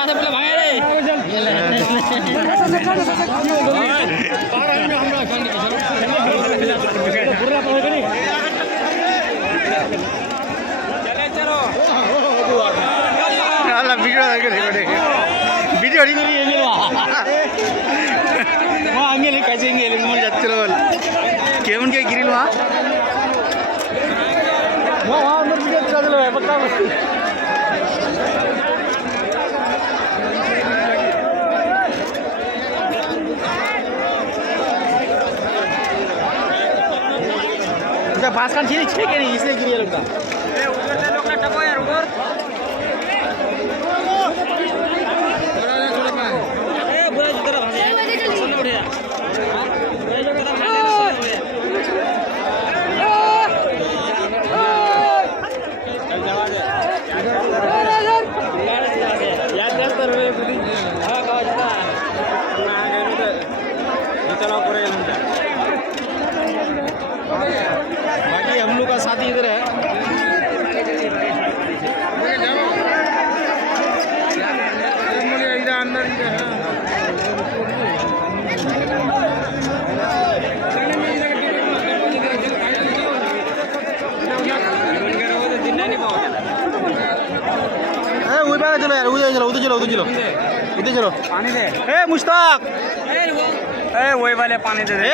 মাথা পুরো ভাঙে রে ভিডিও ಹಂಗೆ ಕಸಿ ಹಂಗೆ ಮೂರು ಹತ್ತಿರವಲ್ಲ ಕೇವನ್ಗೆ ಗಿರಿಲ್ವಾ बास खान ठीक है नहीं इसलिए गिरी लोग टपो यार ऊपर बाकी हम लोग का साथी इधर है अंदर चलो यार उधर चलो उधर चलो उधर चलो उधर चलो पानी दे मुश्ताक वही वाले पानी दे